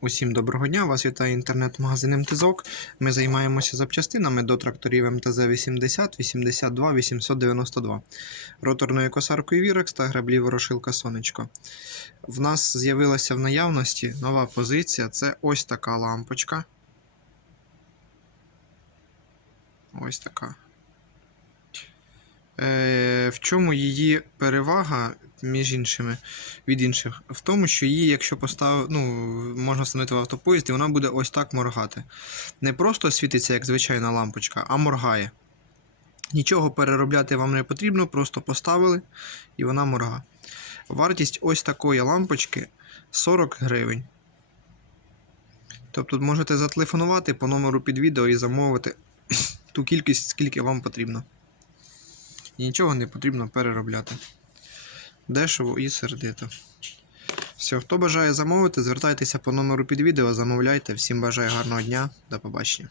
Усім доброго дня! Вас вітає інтернет-магазин МТЗОК. Ми займаємося запчастинами до тракторів МТЗ 80, 82, 892, роторною косаркою Вірекс та граблі ворошилка Сонечко. В нас з'явилася в наявності нова позиція. Це ось така лампочка. Ось така. В чому її перевага між іншими від інших? В тому, що її, якщо поставити, ну, можна встановити в автопоїзді, вона буде ось так моргати. Не просто світиться як звичайна лампочка, а моргає. Нічого переробляти вам не потрібно, просто поставили і вона морга. Вартість ось такої лампочки 40 гривень. Тобто можете зателефонувати по номеру під відео і замовити ту кількість, скільки вам потрібно. І нічого не потрібно переробляти. Дешево і сердито. Все, хто бажає замовити, звертайтеся по номеру під відео, замовляйте. Всім бажаю гарного дня. До побачення.